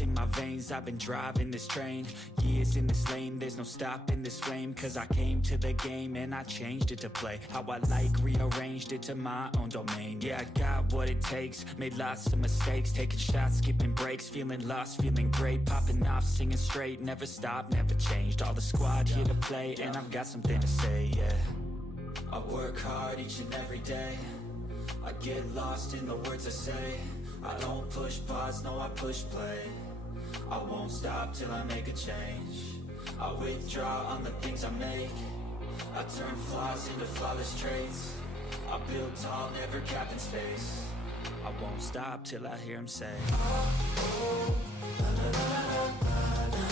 In my veins, I've been driving this train. Years in this lane, there's no stopping this flame. Cause I came to the game and I changed it to play how I like, rearranged it to my own domain. Yeah, I got what it takes, made lots of mistakes, taking shots, skipping breaks, feeling lost, feeling great, popping off, singing straight, never stopped, never changed. All the squad here to play and I've got something to say, yeah. I work hard each and every day, I get lost in the words I say. I don't push pause, no I push play. I won't stop till I make a change. I withdraw on the things I make. I turn flaws into flawless traits. I build tall, never capped in space. I won't stop till I hear him say, oh, oh, la, la, la, la, la, la.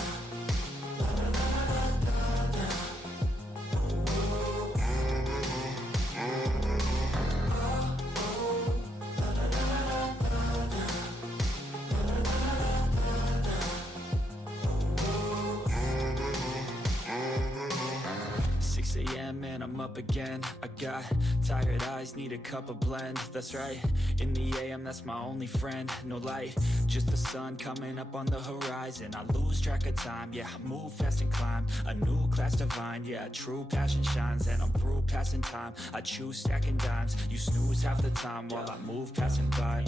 And I'm up again. I got tired eyes, need a cup of blend. That's right, in the AM, that's my only friend. No light, just the sun coming up on the horizon. I lose track of time, yeah, I move fast and climb a new class divine, yeah, true passion shines. And I'm through passing time, I choose stacking dimes. You snooze half the time while I move passing by.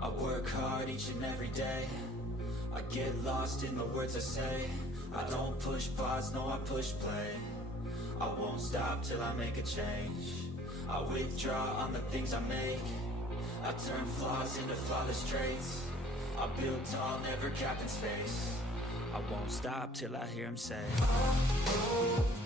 I work hard each and every day, I get lost in the words I say. I don't push pause, no I push play. I won't stop till I make a change. I withdraw on the things I make. I turn flaws into flawless traits. I build tall, never capped in space. I won't stop till I hear him say, oh, oh.